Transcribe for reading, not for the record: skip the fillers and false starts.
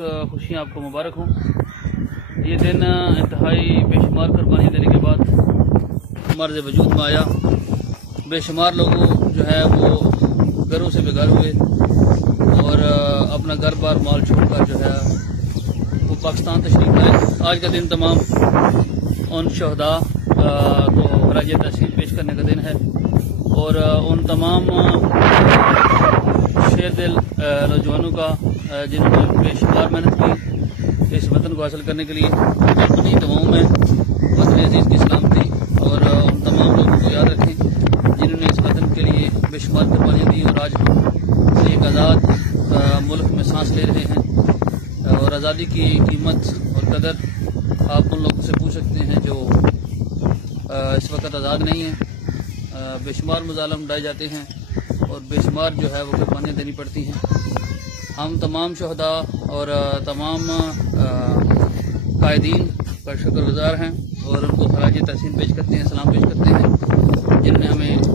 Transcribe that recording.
खुशियाँ आपको मुबारक हों। ये दिन इंतहाई बेशुमार कुर्बानी देने के बाद मर्ज़ वजूद में आया। बेशुमार लोगों जो है वो घरों से बेघर हुए और अपना घर बार माल छोड़कर जो है वो पाकिस्तान तशरीफ लाए। आज का दिन तमाम उन शहदा को खराज तहसीन पेश करने का दिन है और उन तमाम शेर दिल नौजवानों का जिन्होंने बेशुमार मेहनत की इस वतन को हासिल करने के लिए। अपनी दुआओं में वतन अजीज़ की सलामती और उन तमाम लोगों को याद रखें जिन्होंने इस वतन के लिए बेशुमार कुर्बानियाँ दी और आज हम एक आज़ाद मुल्क में सांस ले रहे हैं। और आज़ादी की कीमत और कदर आप उन लोगों से पूछ सकते हैं जो इस वक्त आज़ाद नहीं है। बेशुमार मुज़ालिम ढाए जाते हैं और बेशुमार जो है वो कुर्बानियाँ देनी पड़ती हैं। हम तमाम शहदा और तमाम कायदीन का शुक्रगुज़ार हैं और उनको खराज तहसीन पेश करते हैं, सलाम पेश करते हैं जिन्होंने हमें